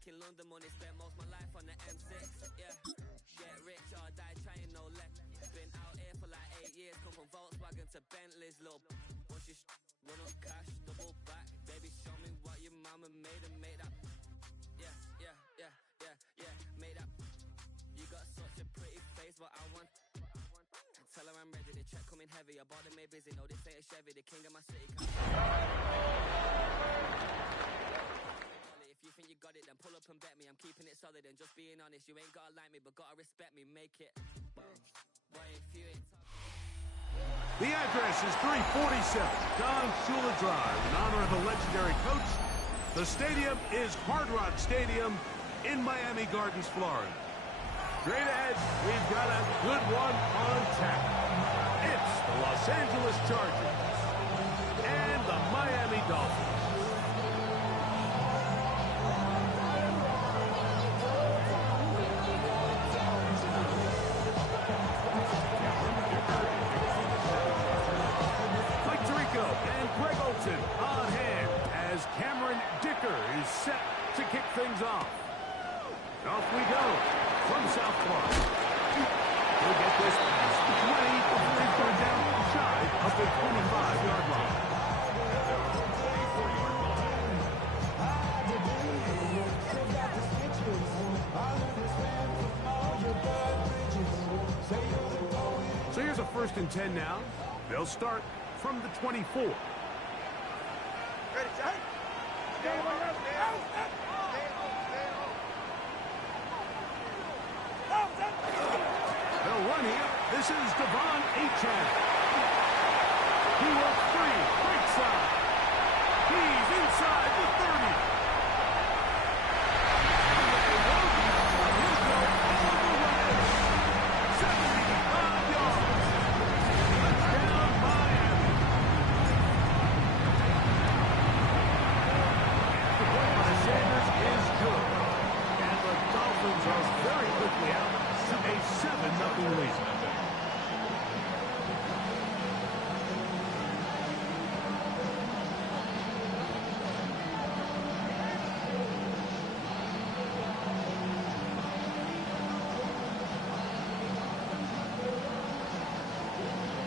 making London money, spent most of my life on the M6. Yeah, get rich or die trying, no let. Been out here for like 8 years, come from Volkswagen to Bentley's, little. Once you run up cash, double back, baby, show me what your mama made and make that. Yeah, make that. You got such a pretty face, but I want. Tell her I'm ready, the check coming heavy. I bought them made busy, no, this ain't a Chevy, the king of my city. If you think you got it, then pull up and bet me. I'm keeping it solid and just being honest. You ain't gotta like me, but gotta respect me, make it. Boy, if you ain't. The address is 347 Don Shula Drive. In honor of the legendary coach, the stadium is Hard Rock Stadium in Miami Gardens, Florida. Straight ahead, we've got a good one on tap. It's the Los Angeles Chargers and the Miami Dolphins. Mike Tirico and Greg Olson on hand as Cameron Dicker is set to kick things off. Off we go from South Florida. He'll get this past the 20 before he's going down shy of the 25-yard line. So here's a 1st and 10 now. They'll start from the 24. Ready, Jack? They'll run here. This is Devon Achan. He will free, right side. He's inside the 30. He'll go all the way. 75 yards. Touchdown, Miami. The play by Sanders is good. And the Dolphins are very quickly out to a 7-0 lead.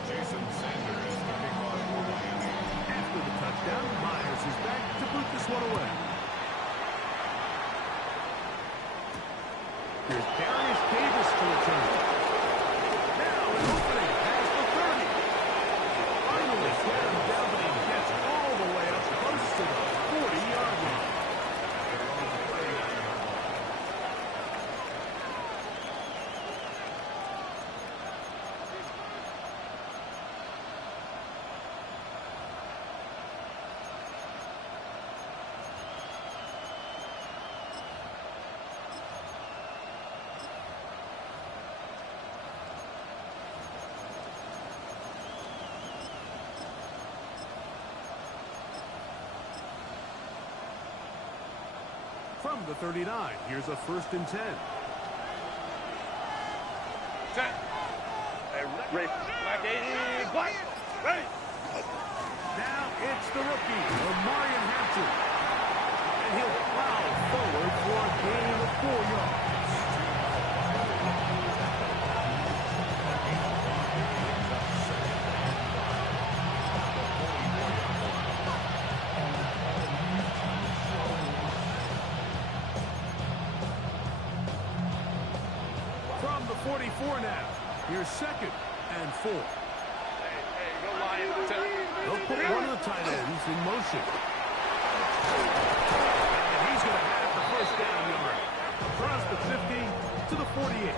Jason Sanders to kick off for Miami. After the touchdown, Myers is back to boot this one away. Here's Darius Davis to return. Now an opening has the 30. Finally square him down, but he gets all the way up close to the 40-yard line. From the 39, here's a 1st and 10. Set. Ready. Black. Ready. Now it's the rookie, Omarion Hampton. And he'll plow forward for a gain of 4 yards. From the 44 now, here's 2nd and 4. Hey, go Lions. They'll put one of the tight ends in motion. And he's going to have the 1st down yard. Across the 50 to the 48.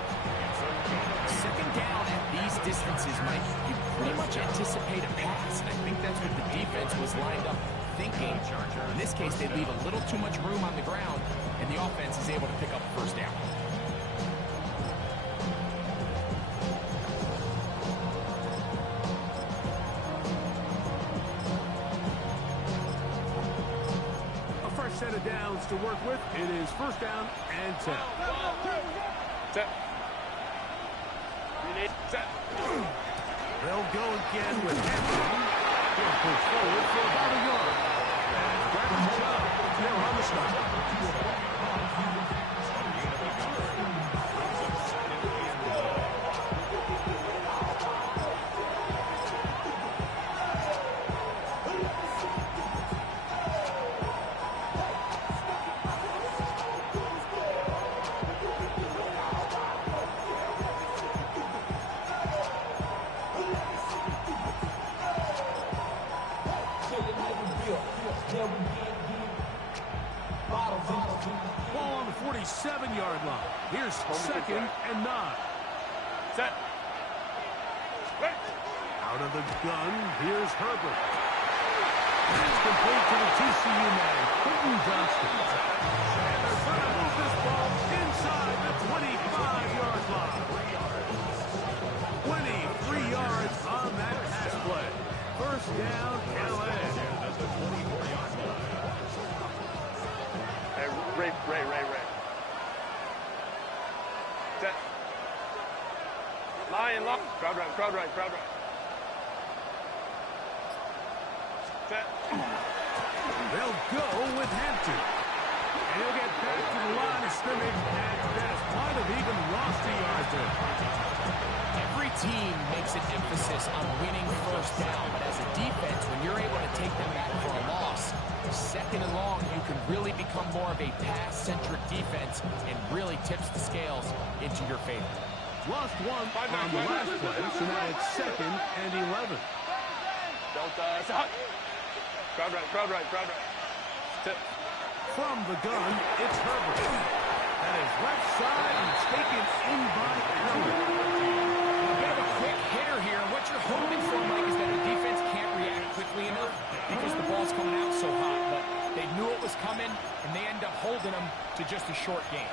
2nd down at these distances, Mike, you pretty much anticipate a pass, and I think that's what the defense was lined up thinking. In this case, they leave a little too much room on the ground, and the offense is able to pick up a 1st down. Set of downs to work with. It is 1st down and 10. Set. Set. They'll go again with Hampton. He'll push forward for about a yard. And Bradley Chubb there on the stop. Here's second and 9. Set. Right. Out of the gun, here's Herbert. It's complete to the TCU man, Quentin Johnston. And they're going to move this ball inside the 25-yard line. 23 yards on that pass play. First down, LA. Hey, Ray. Set. Lion lock. Crowd right. Set. They'll go with Hampton. And he'll get back to the line of scrimmage at best. Might have even lost a yard there. Every team makes an emphasis on winning first down, but as a defense, when you're able to take them back for a loss, second and long, you can really become more of a pass-centric defense and really tips the scales into your favor. Lost one on the last play, so now it's second and 11. Delta, stop. Crowd right. Tip. From the gun, it's Herbert. That is left side, and it's taken in by Allen. A bit of a quick hitter here. What you're hoping for, Mike, is that the defense can't react quickly enough because the ball's coming out so hot. But they knew it was coming, and they end up holding them to just a short game.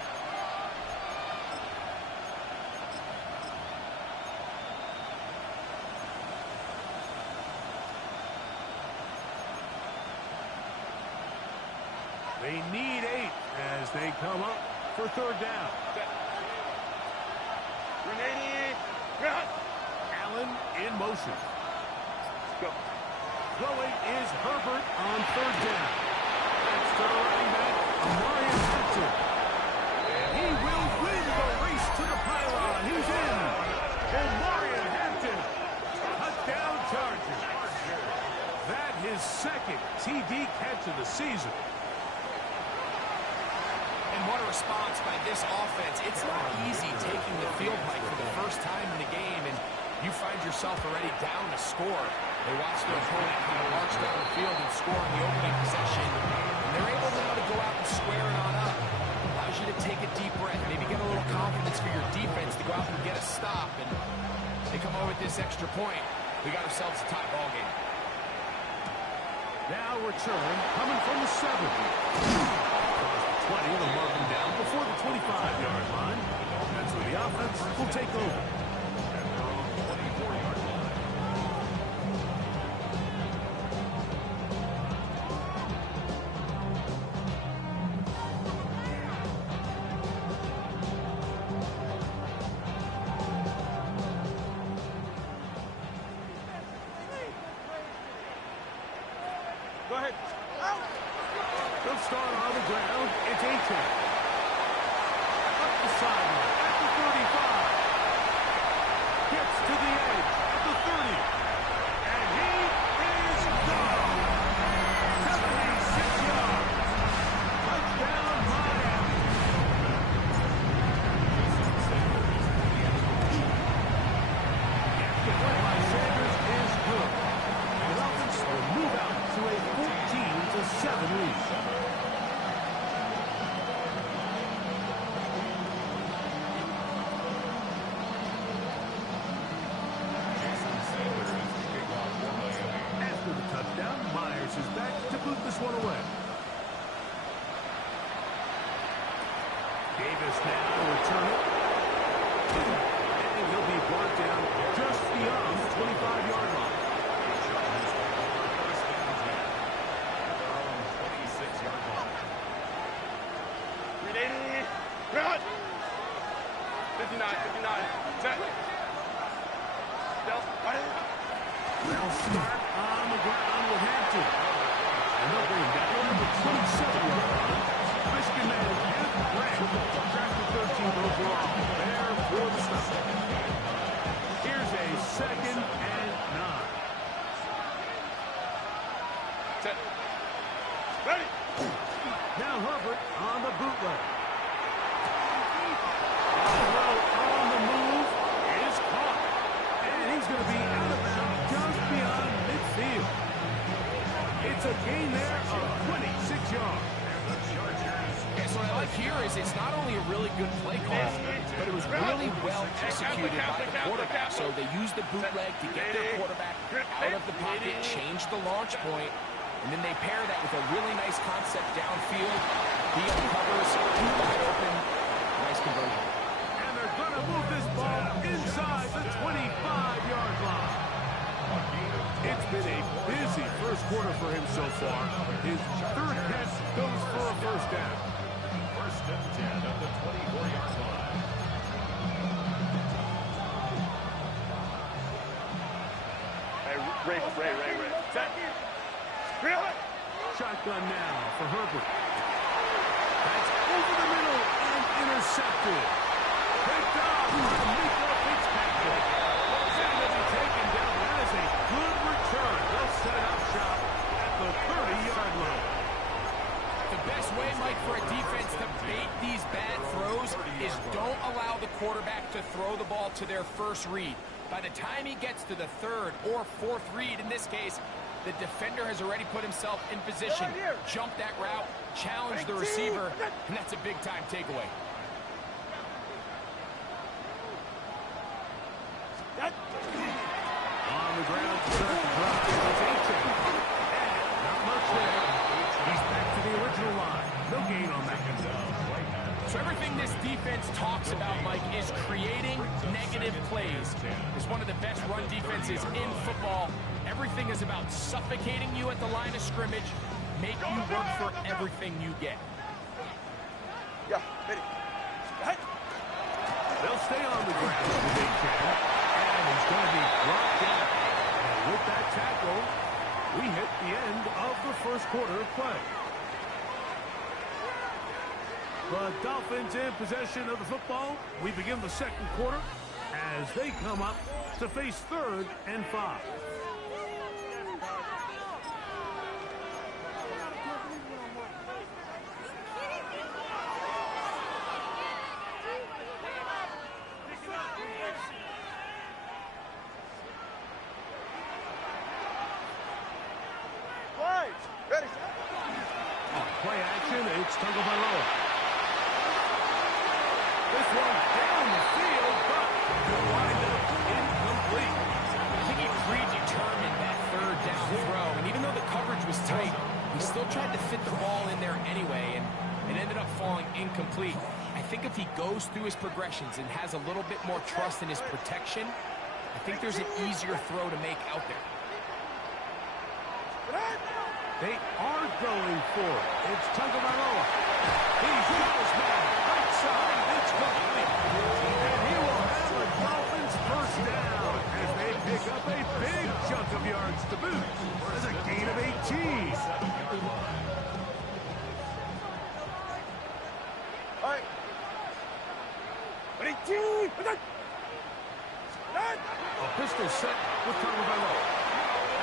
They need 8 as they come up for third down. Grenade. Run. Allen in motion. Let's go. Throwing is Herbert on third down. That's to the running back, Amarian Hampton. And he will win the race to the pylon. He's in. Amarian Hampton. Touchdown Chargers. That his second TD catch of the season. And what a response by this offense. It's not easy taking the field, Mike, for the first time in the game, and you find yourself already down to score. They watch their opponent kind of march down the field and score in the opening possession, and they're able now to go out and square it on up. Allows you to take a deep breath, maybe get a little confidence for your defense to go out and get a stop, and they come over with this extra point. We got ourselves a tie ball game. Now return coming from the 7. 20, they'll mark him down before the 25-yard line. That's where the offense will take over. Go ahead. They'll start on the ground. It's A-Chain. Up the sideline at the 35. Gets to the edge at the 30. And he is gone. 76 yards. Touchdown, Miami. The play by Sanders is good. The offense will move out to a 14-7 lead. After the touchdown, Myers is back to boot this one away. Davis now will return it. And he'll be brought down just beyond the 25-yard line. Grenade. Run. 59. Set. They'll start on the ground with Hampton. And they'll bring him down to the 27-yard line. Michigan man Kenneth Grant, drafted 13th overall. There for the stop. Here's a second and 9. Set. Ready. Now Herbert on the bootleg. Well, on the move is caught. And he's going to be out of bounds just beyond midfield. It's a gain there of 26 yards. And so what I like here is it's not only a really good play call, but it was really well executed by the quarterback. So they used the bootleg to get their quarterback out of the pocket, change the launch point, and then they pair that with a really nice concept downfield. Beal covers, wide open, nice conversion. And they're going to move this ball inside the 25-yard line. It's been a busy first quarter for him so far. His third catch goes for a first down. First and 10 at the 24-yard line. Hey, Ray. Set. Really? Shotgun now for Herbert. That's over the middle and intercepted. Picked up by Mika Fitzpatrick. And to be taken down. That is a good return. They'll set up shop at the 30-yard line. The best way, Mike, for a defense to bait these bad throws is don't allow the quarterback to throw the ball to their first read. By the time he gets to the third or fourth read, in this case, the defender has already put himself in position, jump that route, challenge the receiver, and that's a big-time takeaway. On the ground, drop. Not much there. He's back to the original line. No gain on that. So everything this defense talks about, Mike, is creating negative plays. It's one of the best run defenses in football. Everything is about suffocating you at the line of scrimmage, make you work for everything you get. Yeah, hit it. They'll stay on the ground if they can. And he's going to be brought down. And with that tackle, we hit the end of the first quarter of play. The Dolphins in possession of the football. We begin the second quarter as they come up to face 3rd and 5. Ready. Play action, it's Tagovailoa. This one down the field, but will wind up incomplete. I think he predetermined that third down throw, and even though the coverage was tight, he still tried to fit the ball in there anyway, and it ended up falling incomplete. I think if he goes through his progressions and has a little bit more trust in his protection, I think there's an easier throw to make out there. They are going for it. It's Tagovailoa. He's got his man. Right side. It's complete. And he will have a Dolphins first down as they pick up a big chunk of yards to boot. There's a gain of 18. All right. 18. A pistol set with Tagovailoa.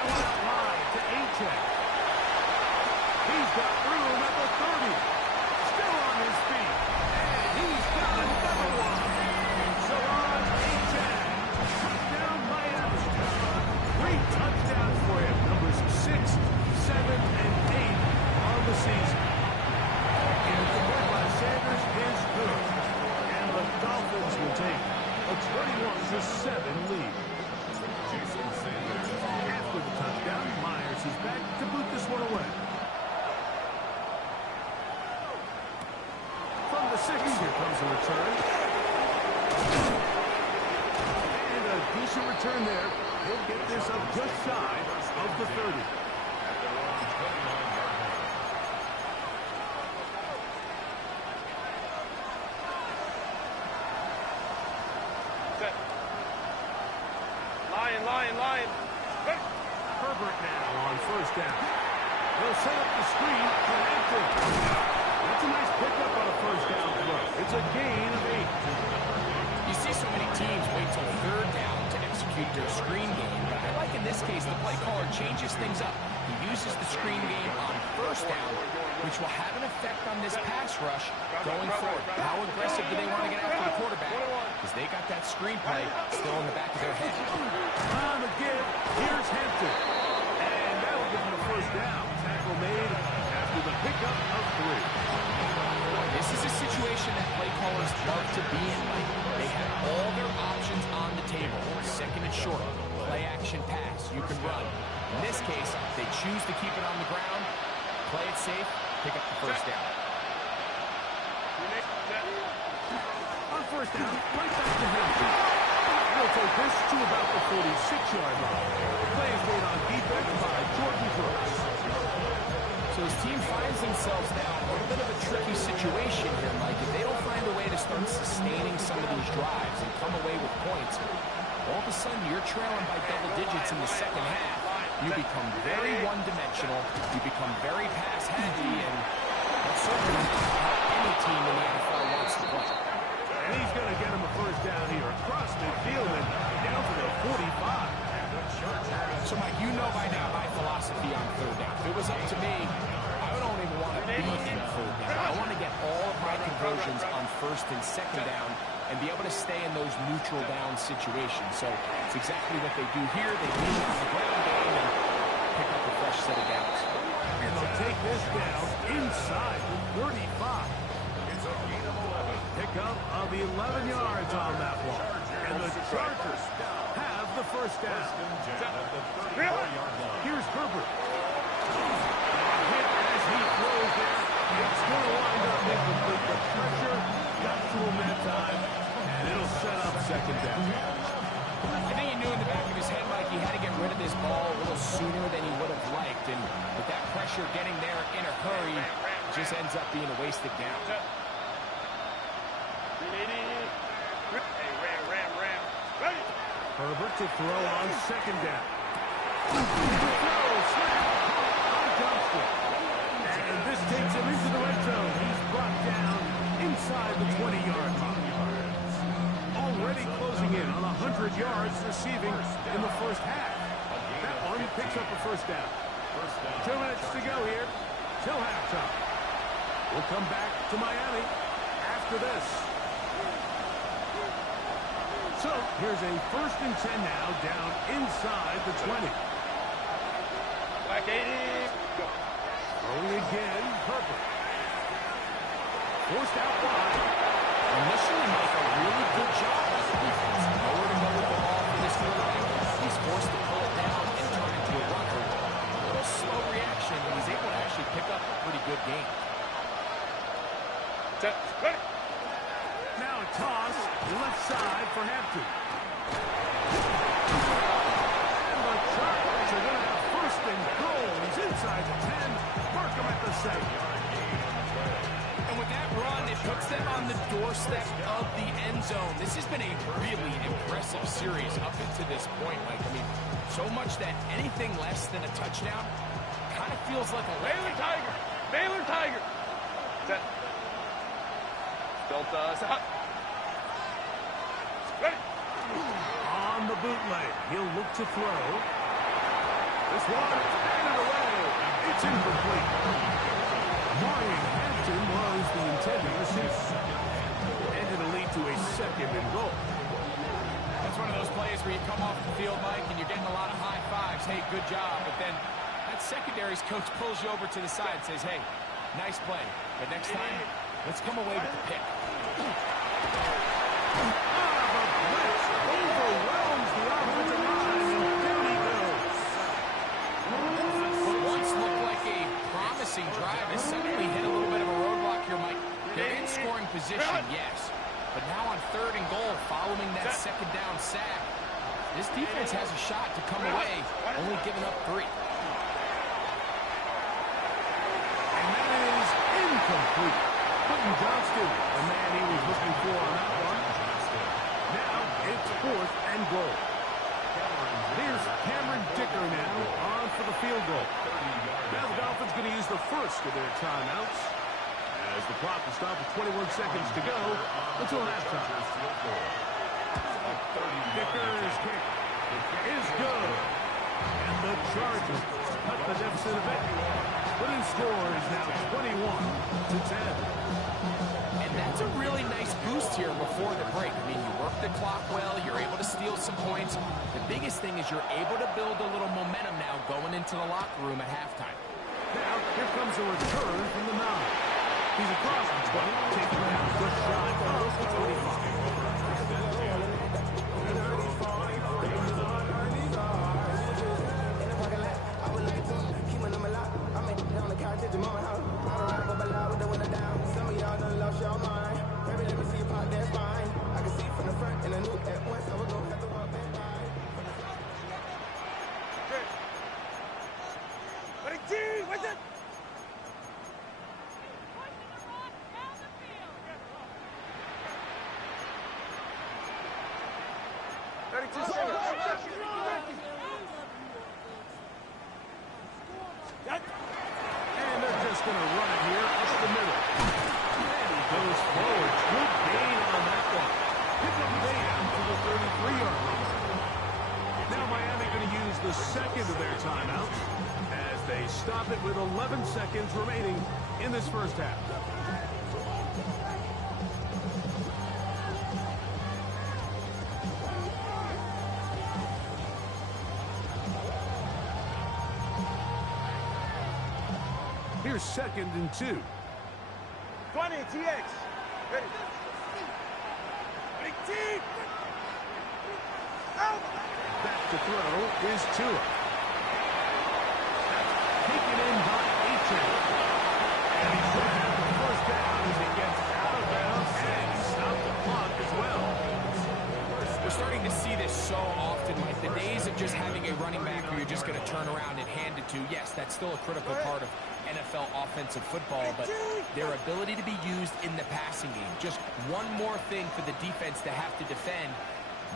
Left line to A-check. He's got room at the 30. Still on his feet. And he's got another one. So on A-check. Touchdown Miami. 3 touchdowns for him. Numbers 6, 7, and 8 on the season. And the play by Sanders is good. And the Dolphins will take a 21-7 lead. After the touchdown, Myers is back to boot this one away. From the 6, here comes a return. And a decent return there. He'll get this up just shy of the 30. Set. Lion. Ready. Herbert now on first down. They'll set up the screen for Hampton. That's a nice pickup on a first down throw. It's a gain of 8. You see so many teams wait till third down to execute their screen game, but I like in this case the play caller changes things up. He uses the screen game on first down, which will have an effect on this pass rush going forward. How aggressive do they want to get after the quarterback? Because they got that screen play still in the back of their head. On the give, here's Hampton. And that'll give him a first down. Tackle made with a pickup of 3. This is a situation that play callers love to be in. They have all their options on the table. Second and short, play action pass, you can run. In this case, they choose to keep it on the ground, play it safe, pick up the first down. On first down, right back to Hampton. He'll take this to about the 46-yard line. Play is made on defense by Jordan Brooks. So his team finds themselves now in a little bit of a tricky situation here, Mike. If they don't find a way to start sustaining some of these drives and come away with points, all of a sudden you're trailing by double digits in the second half. You become very one-dimensional, you become very pass-heavy, and that's certainly how any team in the NFL wants to play. And he's going to get him a first down here across midfield and down to the 45. So, Mike, you know by now my philosophy on third down. If it was up to me, I don't even want to be in third down. I want to get all of my conversions on first and second down and be able to stay in those neutral down situations. So it's exactly what they do here. They lean on the ground game and pick up a fresh set of downs. And they'll take this down inside the 35. It's a gain of 11. Pickup of 11 yards on that one. And the Chargers have the first down. Here's Herbert. Hit as he throws there. It's going to wind up incomplete. The pressure got to him that time, and it'll set up second down. I think he knew in the back of his head, Mike, he had to get rid of this ball a little sooner than he would have liked. And with that pressure getting there in a hurry, it just ends up being a wasted down. Herbert to throw on second down. Throw, snap, on Johnston. And this takes him into the red zone. He's brought down inside the 20-yard line. Already closing in on 100 yards receiving in the first half. That one picks up a first down. 2 minutes to go here till halftime. We'll come back to Miami after this. So, here's a 1st and 10 now, down inside the 20. Back 80. Throwing again, Herbert. Forced out wide. Initially, Mike, a really good job by the defense. Nowhere to go with the ball for this quarterback. He's forced to pull it down and turn into a runner. A little slow reaction, and he's able to actually pick up a pretty good game. Set. Ready. Now a toss, left side for Hampton. And the Chargers are going to have 1st and goal. He's inside the 10. Mark him at the 7. And with that run, it puts them on the doorstep of the end zone. This has been a really impressive series up into this point, Mike. I mean, so much that anything less than a touchdown kind of feels like a Baylor Tiger. Baylor Tiger. Set. Delta stop. Ready. On the bootleg, he'll look to throw. This one, handed away. It's incomplete. Mario Hampton was the intended receiver. And it'll lead to a 2nd and goal. That's one of those plays where you come off the field, Mike, and you're getting a lot of high fives. Hey, good job. But then that secondary's coach pulls you over to the side and says, hey, nice play. But next time, let's come away with the pick. The blitz overwhelms the offensive line, and down he goes. What once looked like a promising drive has suddenly hit a little bit of a roadblock here, Mike. They're in scoring position, yes. But now on 3rd and goal, following that 2nd down sack, this defense has a shot to come away, only giving up 3. And that is incomplete. Quentin Johnston, the man he was looking for on that one. Now it's 4th and goal. Here's Cameron Dicker now on for the field goal. Now the Dolphins going to use the first of their timeouts as the clock will stop with 21 seconds to go until halftime. Dicker's kick is good. And the Chargers cut the deficit a bit. But his score is now 21-10. And that's a really nice boost here before the break. I mean, you work the clock well, you're able to steal some points. The biggest thing is you're able to build a little momentum now going into the locker room at halftime. Now, here comes a return from the 9. He's across the 20, taking down a good shot of the 25. What's it? And they're just going to run it here up the middle. And he goes forward. Good gain on that one. Pick up down to the 33-yard line. Now Miami going to use the second of their timeouts as they stop it with 11 seconds remaining in this first half. Here's 2nd and 2. 20, TX. Ready. Big team. Out. Back to throw is Tua. Taken in by Aiken. And he's going to have the first down as he gets out of bounds and stop the clock as well. We're starting to see this so often, Mike. The days of just having a running back who you're just going to turn around and hand it to, yes, that's still a critical part of NFL offensive football, but their ability to be used in the passing game. Just one more thing for the defense to have to defend.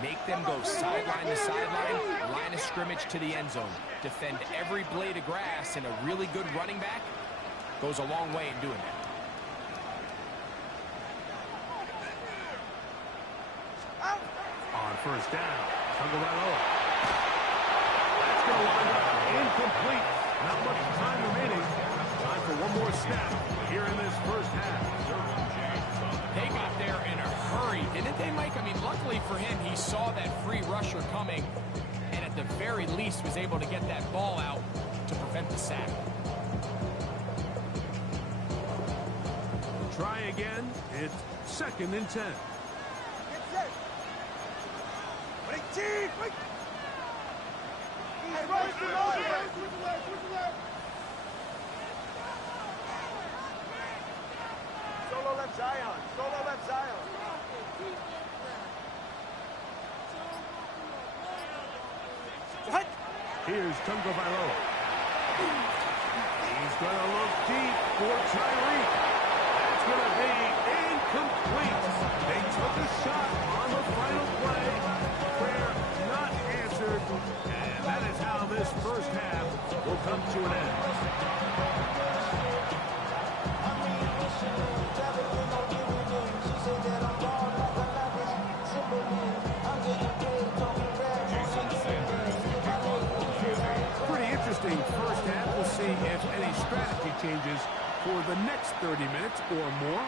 Make them go sideline to sideline, line of scrimmage to the end zone. Defend every blade of grass, and a really good running back goes a long way in doing that. On first down, Tagovailoa. That's going to wind up incomplete. Not much time remaining. Time for one more snap here in this first half. They got there in a hurry, didn't they, Mike? I mean, luckily for him, he saw that free rusher coming, and at the very least was able to get that ball out to prevent the sack. Try again. It's 2nd and 10. Get set. Big team. He's right. Solo left Zion. Solo left Zion. What? Here's Tagovailoa. He's going to look deep for Tyreek. That's going to be incomplete. They took a shot on the final play. Prayer not answered. And that is how this first half will come to an end. Pretty interesting first half. We'll see if any strategy changes for the next 30 minutes or more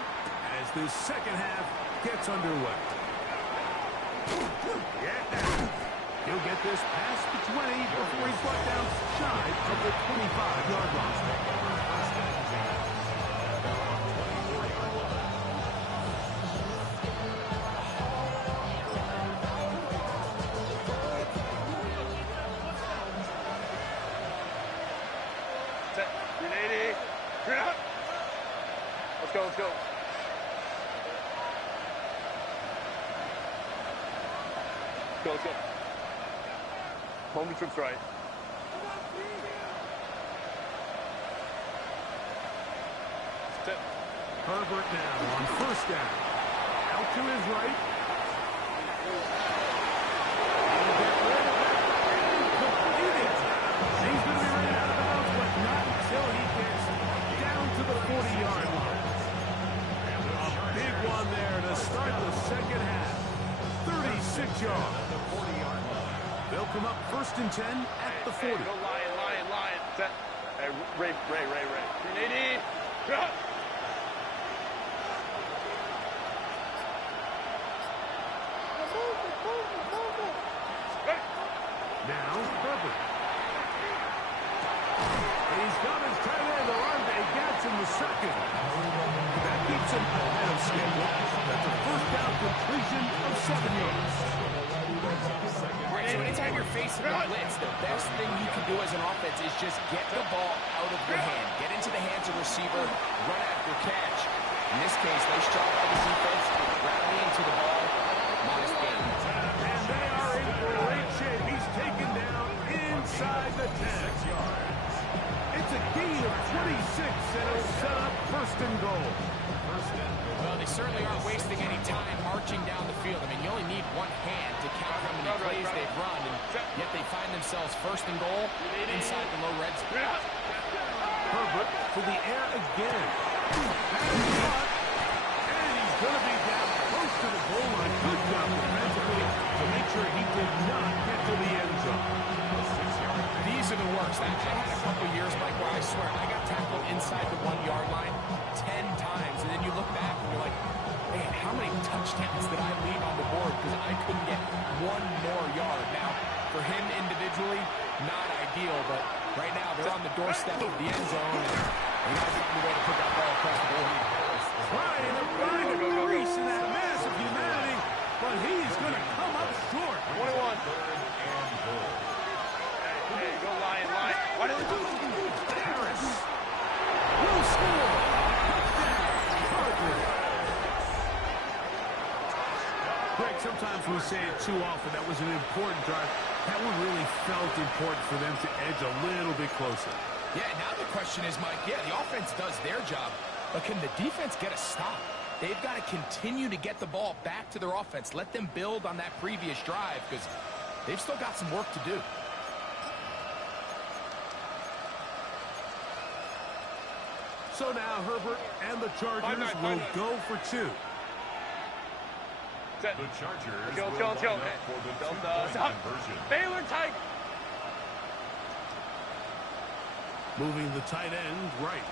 as this second half gets underway. Yeah. He'll get this past the 20 before he's brought down shy of the 25-yard line. Set. 380. Turn up. Let's go, let's go. Let's go. Home trips right. Set. Herbert now on first down. Out to his right. He'll get rid of it and complete it. He's going to be ran out of bounds, but not until he gets down to the 40-yard line. A big one there to start the second half. 36 yards. They'll come up 1st and 10 at the 40. Hey, go Lion. Set. Hey, Ray. 380. Drop. Now, Herbert. And he's got his tight end second. That keeps him ahead of schedule. That's a first down completion of 7 yards. All right, so anytime you're facing a blitz, the best thing you can do as an offense is just get the ball out of your hand. Get into the hands of receiver, run after catch. In this case, nice job by the defense, rallying to the ball. Modest gain. And they are in great shape. He's taken down inside the 10. It's a gain of 26, and it'll set up first and goal. Well, they certainly aren't wasting any time marching down the field. I mean, you only need one hand to count how many plays they've run, and yet they find themselves first and goal inside the low red zone. Herbert to the air again. And he's going to be down close to the goal line. Good job defensively to make sure he did not get to the end zone. These are the worst. I had a couple years, Mike, where I swear I got tackled inside the 1 yard line 10 times, and then you look back and you're like, man, how many touchdowns did I leave on the board because I couldn't get one more yard? Now, for him individually, not ideal, but right now they're on the doorstep of the end zone, and you got to find a way to put that ball across the board. Trying to find a crease in that mass of humanity, but he's going to come up short. 21. Hey, go Lion, Lion. Why did Harris will score. Touchdown, Greg, sometimes we say it too often. That was an important drive. That one really felt important for them to edge a little bit closer. Yeah, now the question is, Mike, yeah, the offense does their job, but can the defense get a stop? They've got to continue to get the ball back to their offense. Let them build on that previous drive because they've still got some work to do. So now Herbert and the Chargers will go for 2. The Chargers Kill. for the two-point conversion. Baylor tight. Moving the tight end right.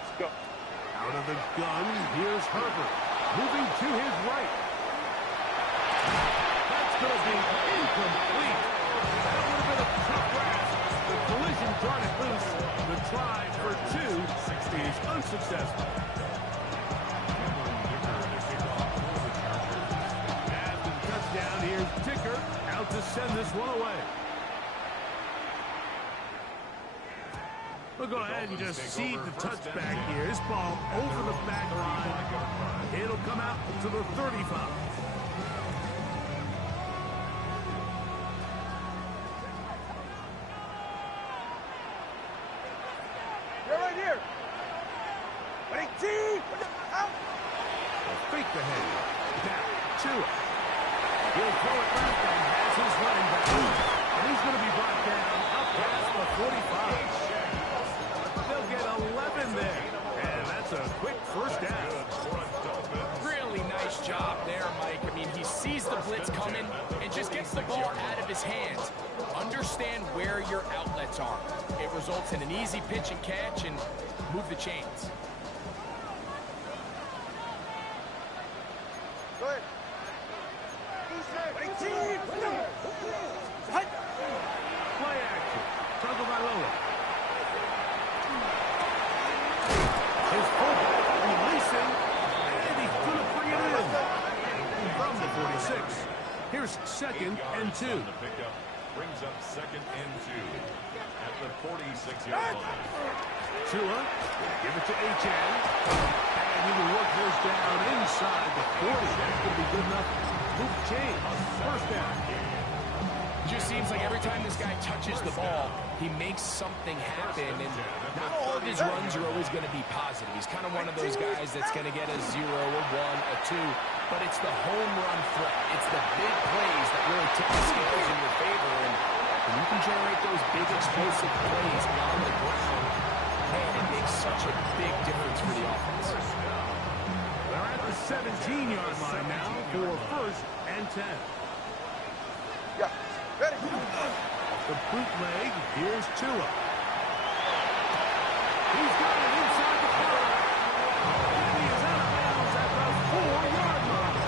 Let's go. Out of the gun, here's Herbert. Moving to his right. That's going to be incomplete. That would have been a tough grasp. The collision darted loose. The try for 2 is unsuccessful. After the touchdown, here's Dicker out to send this one away. We'll go ahead and just cede the touchback here. This ball over the back line. It'll come out to the 35. You're right here. 18. Out. Fake the head. Down. Tua. He'll throw it back and has his running back. And he's going to be brought down up past the 45. They'll get 11 there. And that's a quick first down. Really nice job there, Mike. I mean, he sees the blitz coming and just gets the ball out of his hands. Understand where your outlets are. It results in an easy pitch and catch and move the chains. Go ahead. 18. Play action. Tagovailoa. His fullback releasing, and he's going to bring it in from the 46. Here's 2nd and 2. The pickup brings up 2nd and 2 at the 46-yard line. Tua, give it to H.N. And he will work this down inside the 40. That's going to be good enough. Move chain. First down. Just seems like every time this guy touches the ball, he makes something happen, and not all of his runs are always going to be positive. He's kind of one of those guys that's going to get a 0, a 1, a 2, but it's the home run threat. It's the big plays that really tip the scales in your favor, and when you can generate those big explosive plays on the ground, man, it makes such a big difference for the offense. They're at the 17-yard line now for 1st and 10. Yeah. Ready. The bootleg, here's Tua. He's got it inside the 5. And he is out of bounds at the 4-yard line.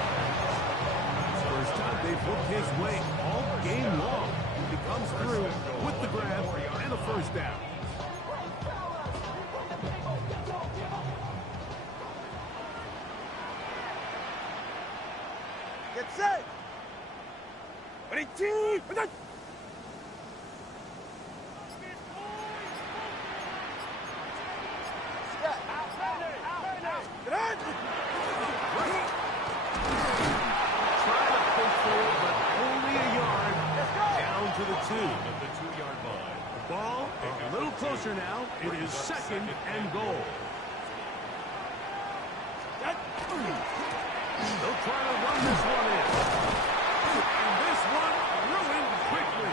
First time they've worked his way all game long. He comes through with the grab and a first down. Set. 22. To the 2. At the 2-yard line. The ball a little closer now. It is second and goal. They'll try to run this one in. And this one ruined quickly.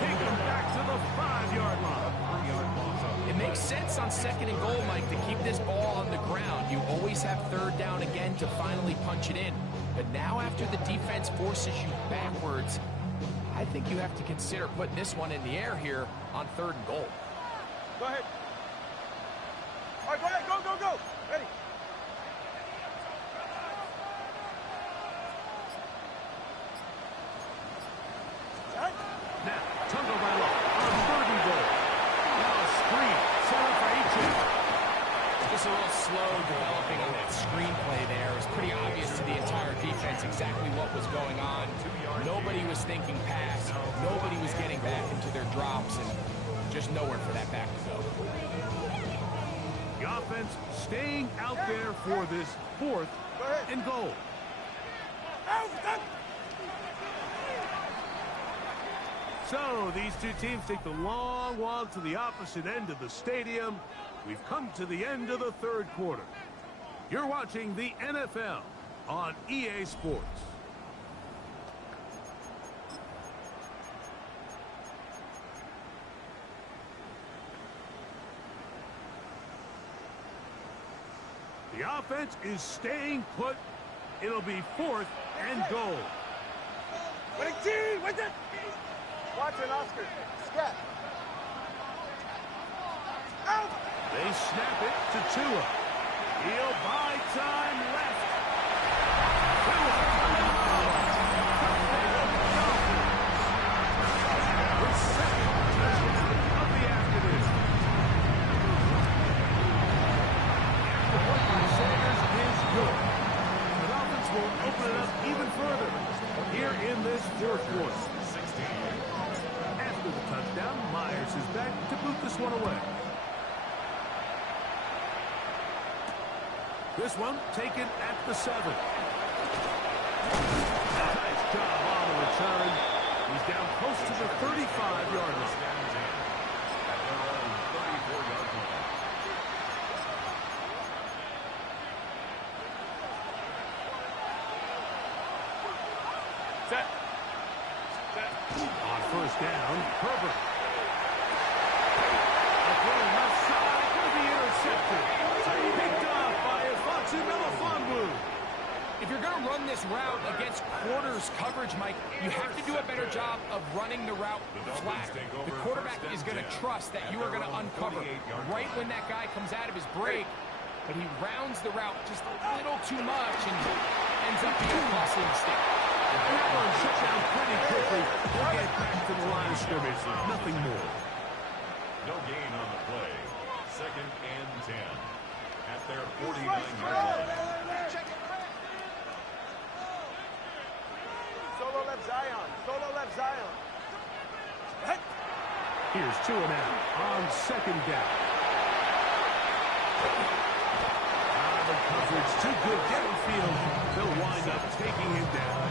Take them back to the 5-yard line. 3-yard loss. It makes sense on second and goal, Mike, to keep this ball on the ground. You always have third down again to finally punch it in. But now after the defense forces you backwards, I think you have to consider putting this one in the air here on third and goal. Go ahead. All right, go ahead. Go, go, go. Ready. Now, Tagovailoa on third and goal. Now a screen. Center for H.A. Just a little slow developing on that screenplay there. It was pretty obvious to the entire defense exactly what was going on. Nobody was thinking pass. Nobody was getting back into their drops, and just nowhere for that back to go. The offense staying out there for this fourth and goal. So these two teams take the long walk to the opposite end of the stadium. We've come to the end of the third quarter. You're watching the NFL on EA Sports. The offense is staying put. It'll be fourth and goal. With it. Watch it, Oscar. Scat. Out. They snap it to Tua. He'll buy time left. Tua. The second touchdown of the afternoon. The point by Sanders is good. The Dolphins will open it up even further here in this fourth quarter. After the touchdown, Myers is back to boot this one away. This one taken at the 7. Nice job on the return. He's down close to the 35-yard line. Set. On first down, Herbert. A throw left side will be intercepted. Picked off by Ifansu Melifonwu. If you're going to run this route against quarters coverage, Mike, you have to do a better job of running the route flat. The quarterback is going to trust that you are going to uncover right when that guy comes out of his break, but he rounds the route just a little too much and ends up being a costly mistake. That one shut down pretty quickly. We'll get back to the line of scrimmage. Nothing more. No gain on the play. Second and 10. At their 49-yard line. Solo left Zion. Solo left Zion. Here's Tua now on second down. The coverage too good downfield. They'll wind up taking him down.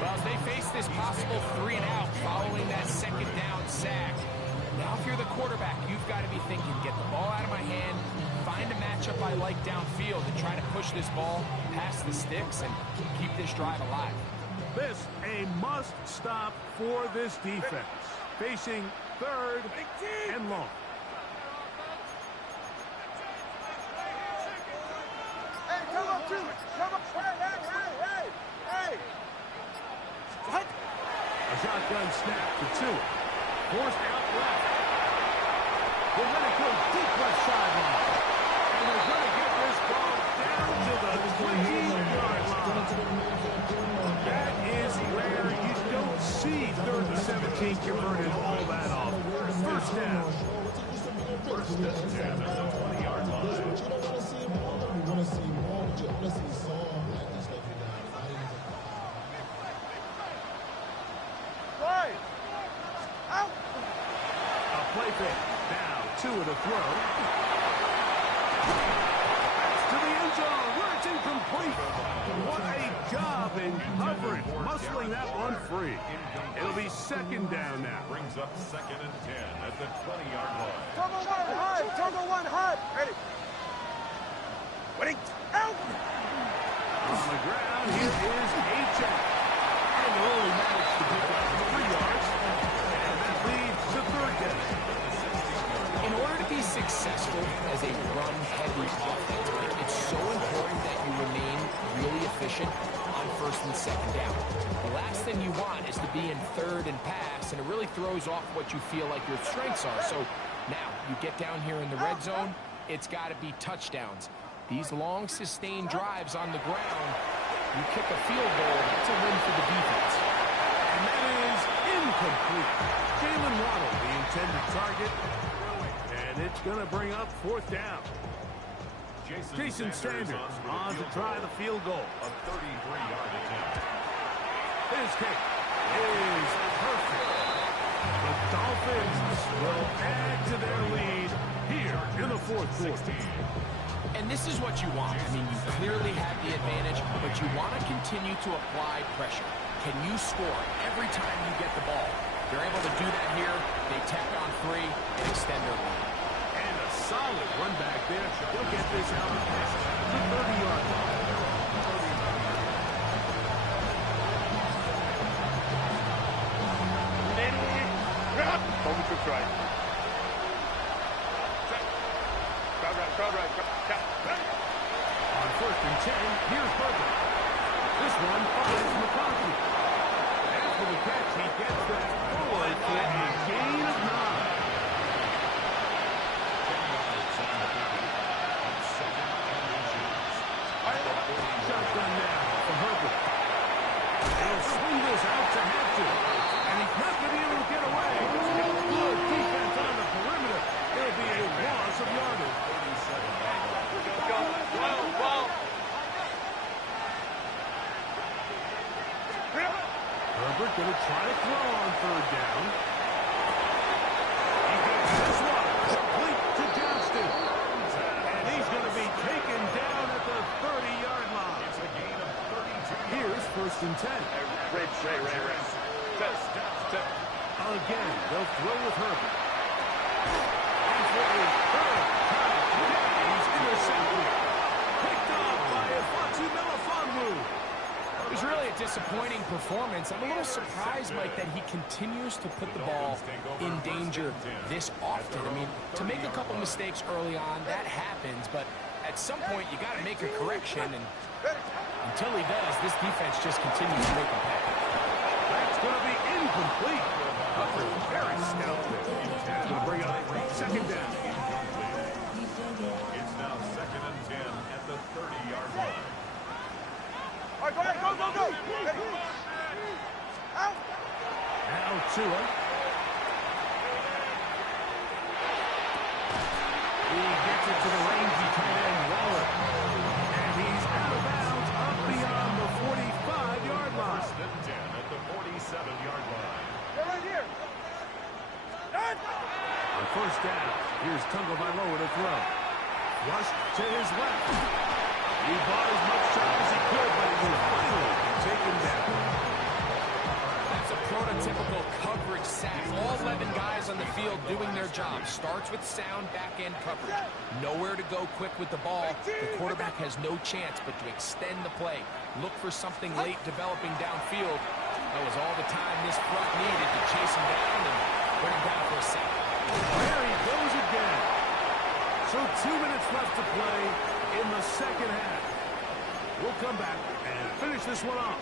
Well, as they face this possible 3 and out following that second down sack, now if you're the quarterback, you've got to be thinking, get the ball out of my hand, find a matchup I like downfield, and try to push this ball past the sticks and keep this drive alive. This a must-stop for this defense. Facing third and long. Hey, come on, two. Come on. Hey. What? A shotgun snap to Tua. Forced out left. They're going to go deep left sideline. And they're going to get this ball down to the 20-yard line. That is where you don't see 3rd and 17 converted all that often. First down. First down at the 20-yard line. A play fake. Now, 2 to throw. To the end zone, where it's incomplete. What a job in coverage, muscling that one free. It'll be second down now. Brings up 2nd and 10 at the 20-yard line. Turbo one hard. Ready. Waiting. Out. On the ground, here is H.F. And only managed to pick up 3 yards. And that leads to third down. In order to be successful as a run-heavy offense, Mike, it's so important that you remain really efficient on 1st and 2nd down. The last thing you want is to be in 3rd and pass, and it really throws off what you feel like your strengths are. So now you get down here in the red zone, it's got to be touchdowns. These long, sustained drives on the ground, you kick a field goal, that's a win for the defense. And that is incomplete. Jalen Waddle, the intended target. And it's going to bring up 4th down. Jason Sanders on to try the field goal. A 33-yard attempt. His kick is perfect. The Dolphins will add to their lead here in the 4th quarter. And this is what you want. I mean, you clearly have the advantage, but you want to continue to apply pressure. Can you score every time you get the ball? They're able to do that here. They tack on 3 and extend their lead. And a solid run back there. He'll get this out past the 30-yard line. Over to try. Crowd right. On 1st and 10, here's Herbert. This one finds McConkey. After the catch, he gets that forward for a gain of 9. Shotgun now for Herbert. He'll swing this out to Hampton. And he's not going to be able to get away. Good defense on the perimeter. It'll be a loss of yardage. Herbert going to try to throw on 3rd down. He gets this one complete to Johnston. And he's going to be taken down at the 30-yard line. It's a gain of 32. Here's 1st and 10. Ray. Tip. Again, they'll throw with Herbert. And for a 3rd time today, he's intercepted. Picked off by Ifuatu Melifonwu. It was really a disappointing performance. I'm a little surprised, Mike, that he continues to put the ball in danger this often. I mean, to make a couple mistakes early on, that happens, but at some point you got to make a correction, and until he does, this defense just continues to make him pay. That's going to be incomplete. Hucker, very stout. That's going to bring up 2nd down. It's now 2nd and 10 at the 30-yard line. All right, go ahead, go. Ready. Out. Now Tua. He gets it to the rangy tight end, Waller. And he's out of bounds up beyond the 45-yard line. 1st and 10 at the 47-yard line. They're right here. On 1st down, here's Tagovailoa to throw. Rush to his left. He bought as much time as he could, but he will finally be taken down. That's a prototypical coverage sack. All 11 guys on the field doing their job. Starts with sound back-end coverage. Nowhere to go quick with the ball. The quarterback has no chance but to extend the play. Look for something late developing downfield. That was all the time this front needed to chase him down and bring him down for a sack. There he goes again. So 2 minutes left to play in the 2nd half. We'll come back and finish this one off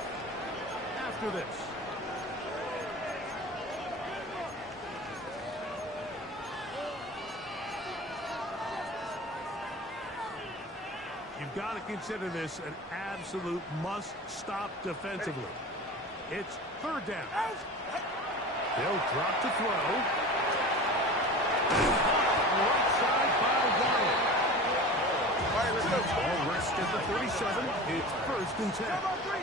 after this. You've got to consider this an absolute must-stop defensively. It's 3rd down. They'll drop to throw. Right side by Waddle. All right, let's go. Ball rests at the 37. It's 1st and 10. Come on, three.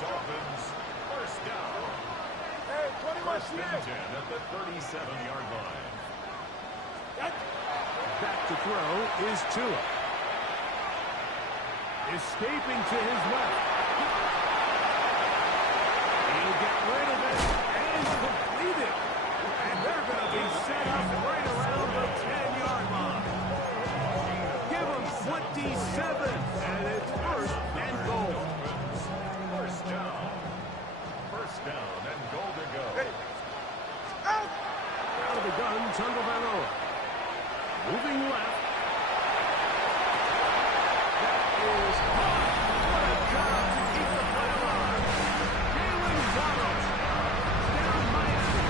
Dolphins, 1st down. Hey, First and 10 at the 37-yard line. Back to throw is Tua. Escaping to his left. He'll get rid of it and complete it. And they're going to be set up right around the 10-yard line. Give them 27, and it's first and goal. First down. First down and goal to go. Out of the gun, Tagovailoa. Moving left. That is hot. What a job to keep the play alive. Jalen Waddle. Down Miami.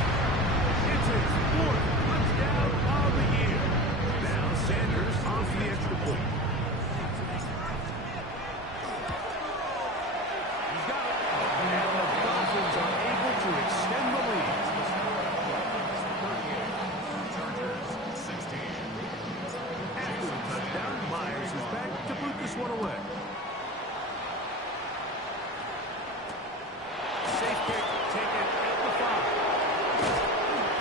It's his fourth touchdown of the year. Now Sanders on for the extra point. He's got it. And the Dolphins are able to extend the lead. After the touchdown, Myers is back to boot this one away. Safe kick taken at the 5.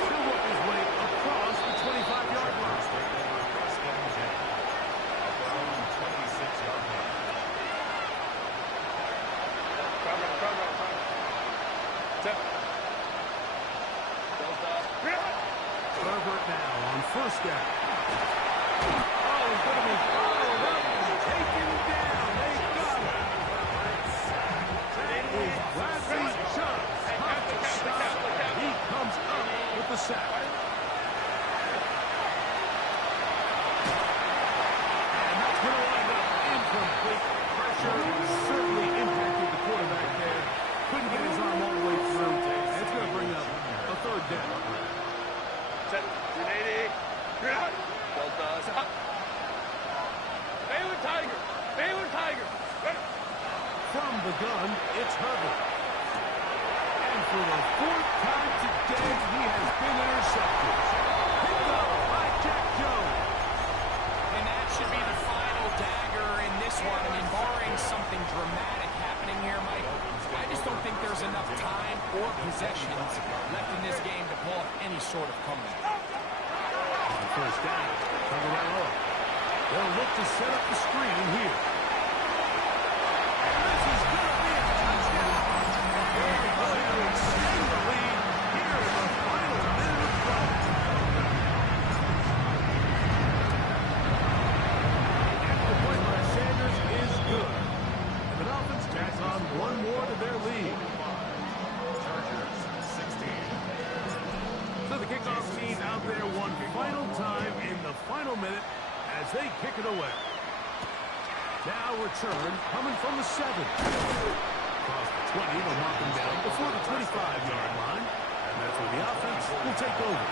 He'll work his way across the 25-yard line. First and 10 at their own 26-yard line. Herbert now on first down. Oh, he's going to be followed up and taken down. They got him. That is Bradley Chubb. Tough to stop. He comes up with the sack. And that's going to wind up incomplete. Pressure certainly impacted the quarterback there. Couldn't get his arm all the way through. And it's going to bring up a third down. Set. 380. Deltas. Baylor Tiger. Baylor Tiger. From the gun, it's Herbert. And for the fourth time today, he has been intercepted. Picked up by Jack Jones. And that should be the final dagger in this one. I mean, barring something dramatic happening here, Mike, I just don't think there's enough time or possessions left in this game to pull off any sort of comeback. On first down, Tagovailoa. They'll look to set up the screen here. And this is going to be a touchdown. They're going to extend the lead here in the final minute of play. Extra point by Sanders is good. And the Dolphins tack on one more to their lead. Chargers 16. So the kickoff team out there one final time in the final minute as they kick it away. Now return coming from the 7. Across the 20, they'll knock him down before the 25-yard line. And that's where the offense will take over.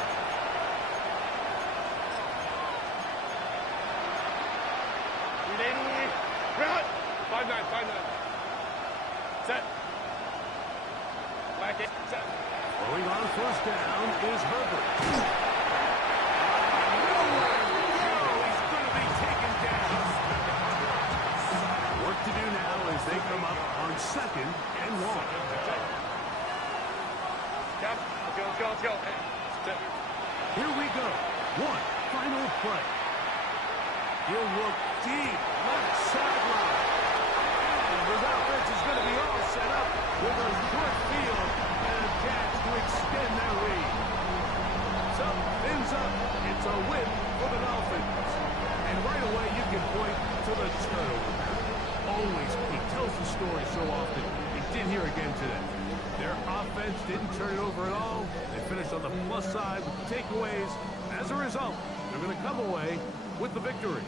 Five nine. Set. Whack it. Set. Throwing on first down is Herbert. He's going to be taken down. Work to do now as they come up on 2nd and 1. Let's go. Set. Here we go. One final play. He'll look deep left sideline. And his offense is going to be all set up with a short field and a chance to extend their lead. So, ends up. It's a win for the Dolphins. And right away, you can point to the turnover. Always, he tells the story so often. He did here again today. Their offense didn't turn it over at all. They finished on the plus side with the takeaways. As a result, they're going to come away with the victory.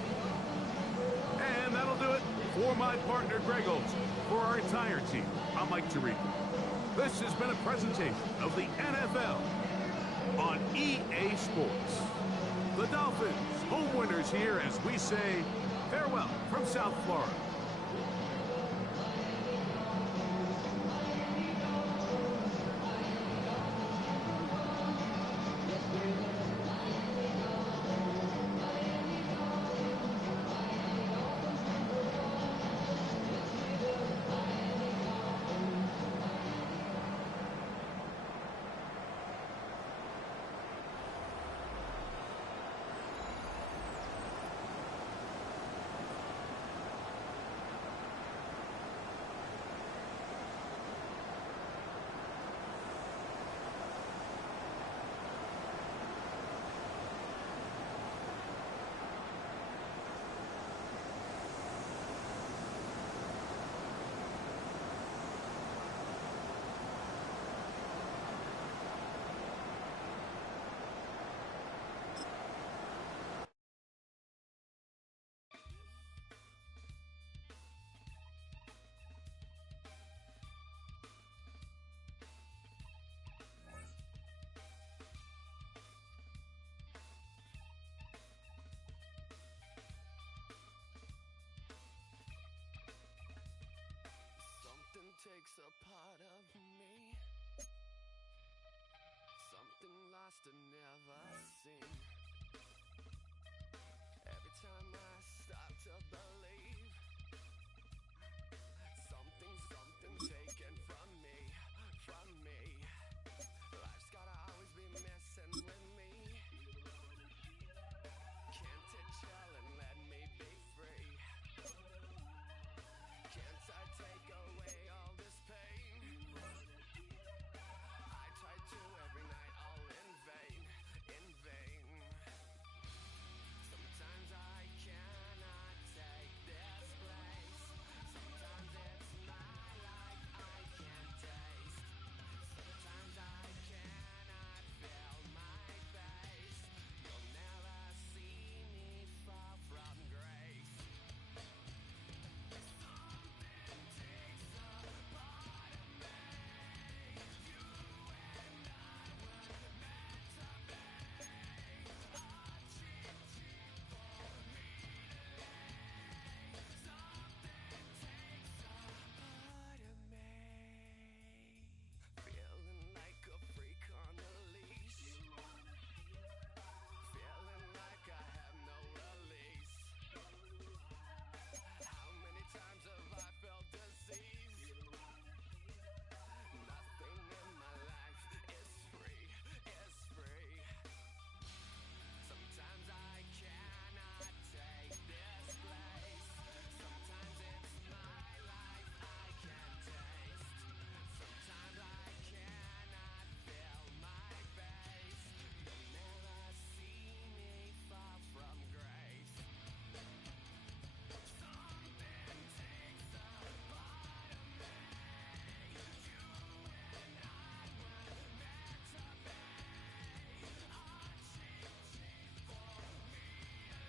And that'll do it for my partner, Greg Olson. For our entire team, I'm Mike Tirico. This has been a presentation of the NFL on EA Sports. The Dolphins, home winners here as we say farewell from South Florida. takes a part of me. Something lost and never seen. Every time I start to believe, something taken from me. Life's gotta always be messing with me. Can't it chill and let me be free? Can't I take away all this pain? I try to every night, all in vain. Sometimes I cannot take this place. Sometimes it's my life I can't taste. Sometimes I cannot feel my face. You'll never see me fall from grace. Something takes a part of me. You and I were meant to be. A cheap for me to lay. Something takes a part of me. Feeling like a freak on a leash. Feeling like I have no release. How many times have I felt disease? Nothing in my life is free. Sometimes I cannot take this place. Sometimes it's my life I can't taste. Sometimes I cannot feel my face. You'll never see me fall from grace. Something takes a part of me. You and I were meant to be. A cheap for me to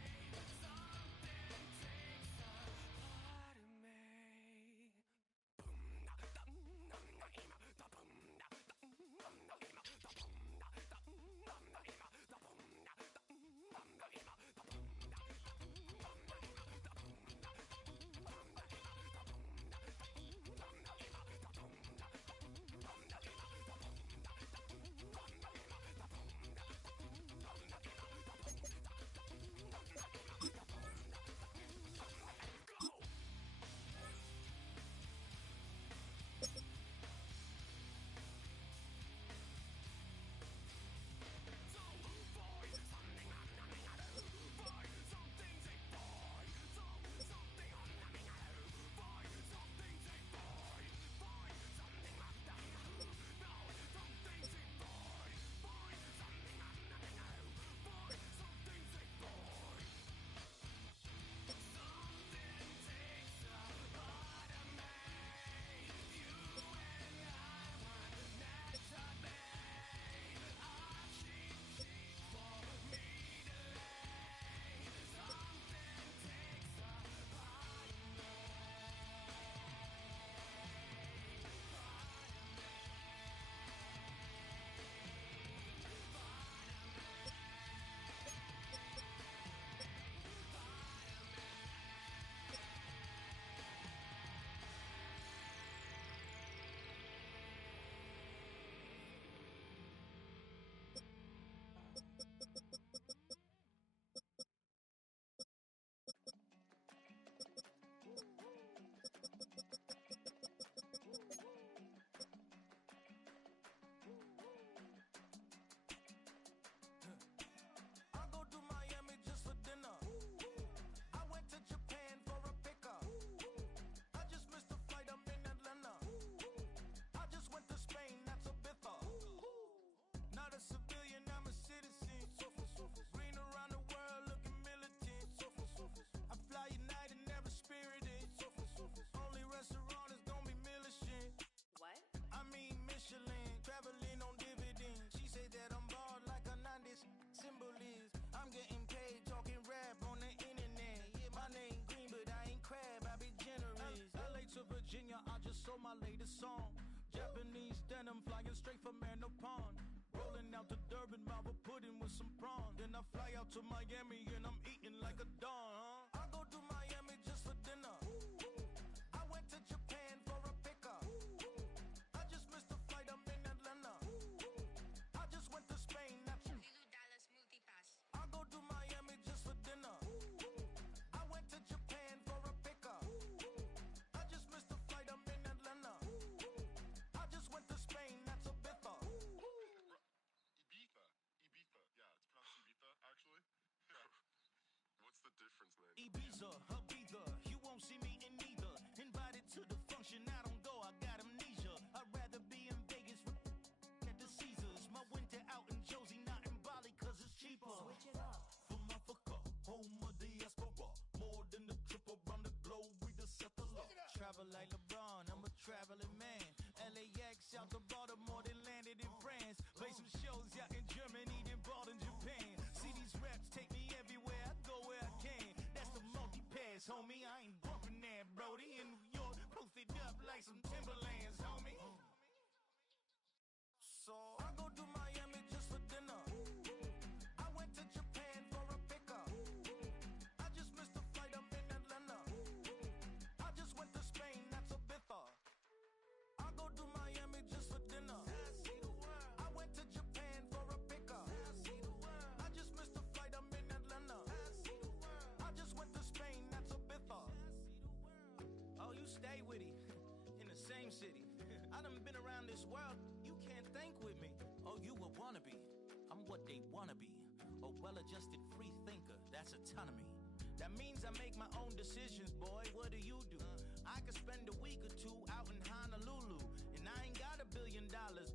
lay. Something takes a part of me. I go to Miami just for dinner. I went to Japan for a pickup. I just missed a flight, I'm in Atlanta. I just went to Spain, that's a bitha. Not a civilian, I'm a citizen. Green around the world, looking militant. I fly United, never spirited. Only restaurant is gonna be Michelin. What? I mean Michelin, traveling on dividends. She say that I'm bald like a 90s symbol is. I'm getting paid, talking rap on the internet. Yeah, my name Green, but I ain't crab, I be generous. LA to Virginia, I just sold my latest song. Japanese denim, flying straight from Manapon. Rolling out to Durban, Marble pudding with some prawn. Then I fly out to Miami and I'm eating like a don. I go to Miami just for dinner. I went to Japan for a homie. I ain't bumping that, Brody. In New York, posted up like some Timberlands, homie. So I go to Miami just for dinner. I went to Japan for a pickup. I just missed a flight, I'm in Atlanta. I just went to Spain, that's a bither. I go to Miami just for dinner. I went to Japan for a pickup. I just missed a flight, I'm in Atlanta. I just went to Spain, that's a bither. Oh, you stay with it in the same city. I done been around this world, you can't think with me. Oh, you a wannabe, I'm what they wanna be. A well-adjusted free thinker, that's autonomy. That means I make my own decisions, boy, what do you do? I could spend a week or two out in Honolulu. And I ain't got $1 billion,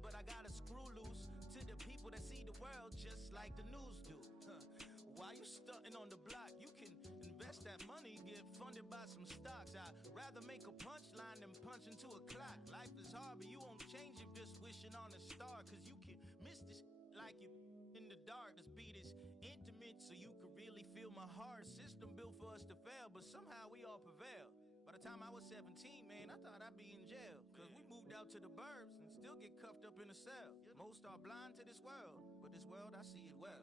but I got a screw loose to the people that see the world just like the news do. Why you stunting on the block? You can invest that money, get funded by some stocks. I'd rather make a punchline than punch into a clock. Life is hard, but you won't change it just wishing on a star. Cause you can miss this like you in the dark. This beat is intimate, so you can really feel my heart. System built for us to fail, but somehow we all prevail. By the time I was 17, man, I thought I'd be in jail. Cause we moved out to the burbs and still get cuffed up in a cell. Most are blind to this world, but this world, I see it well.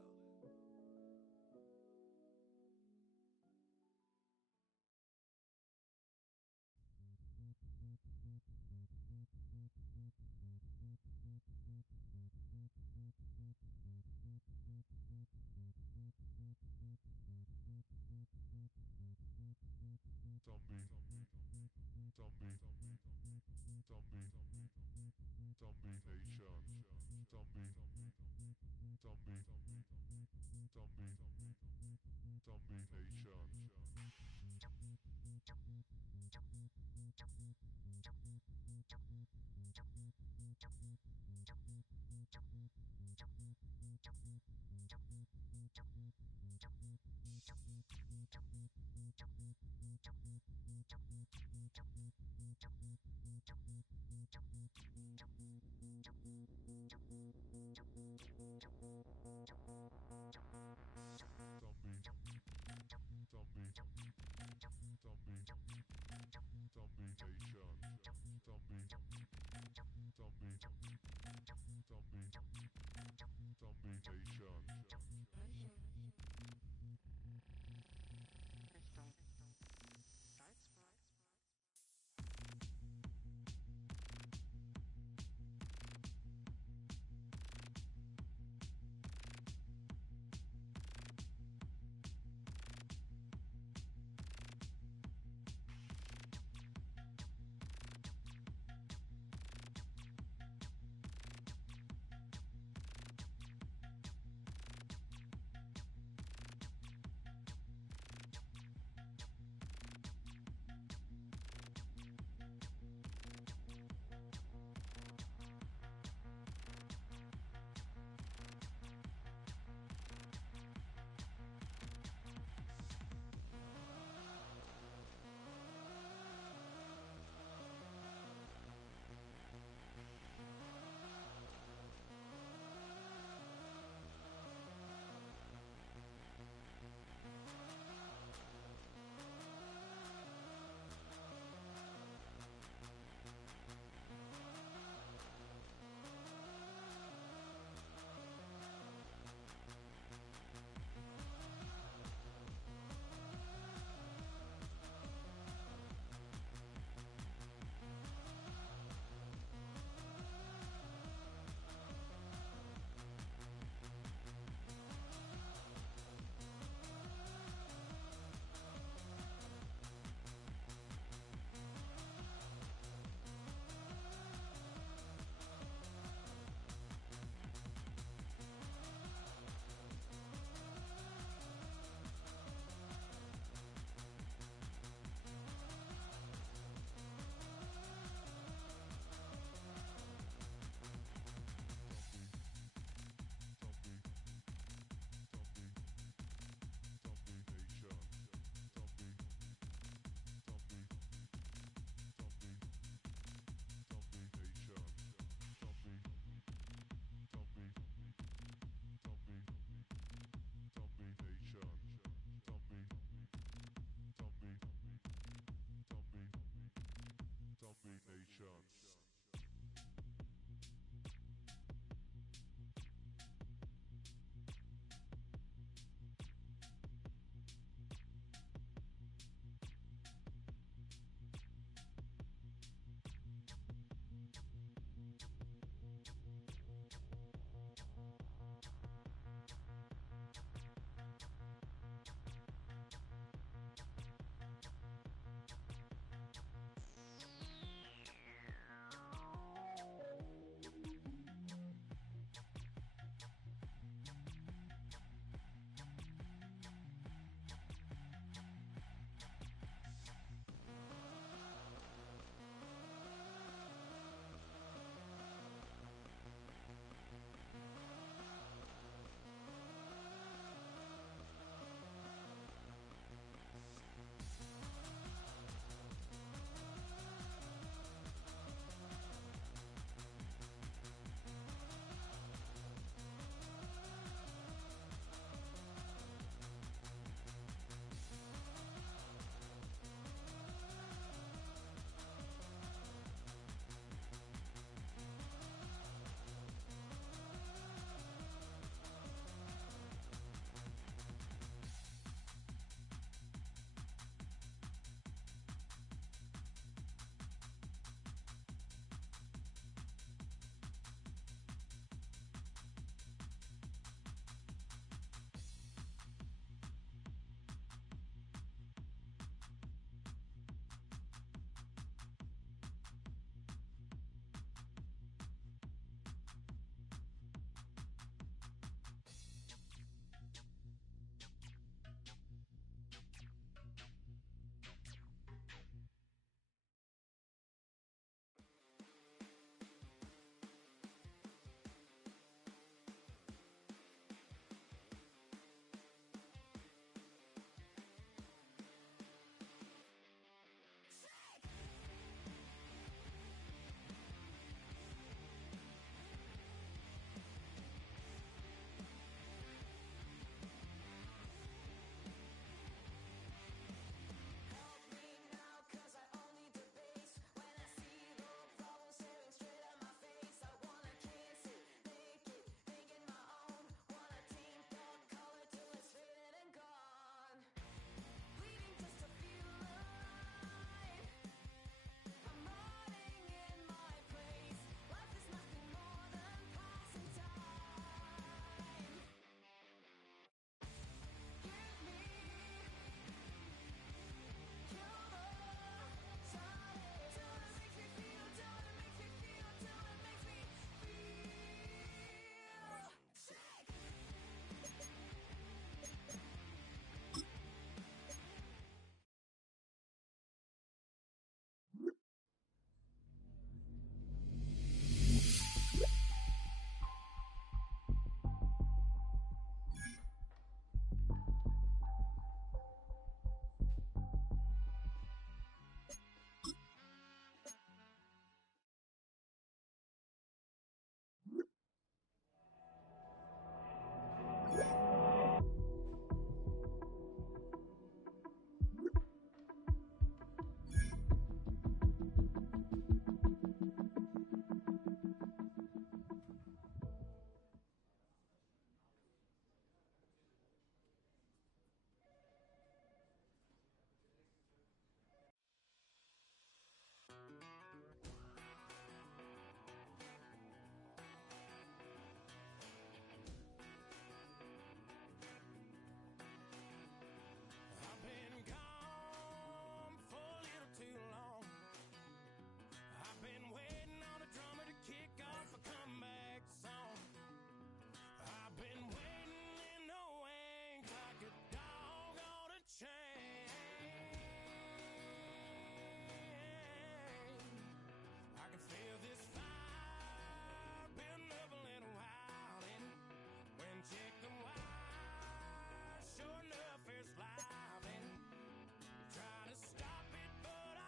Zombie Nation. Zombie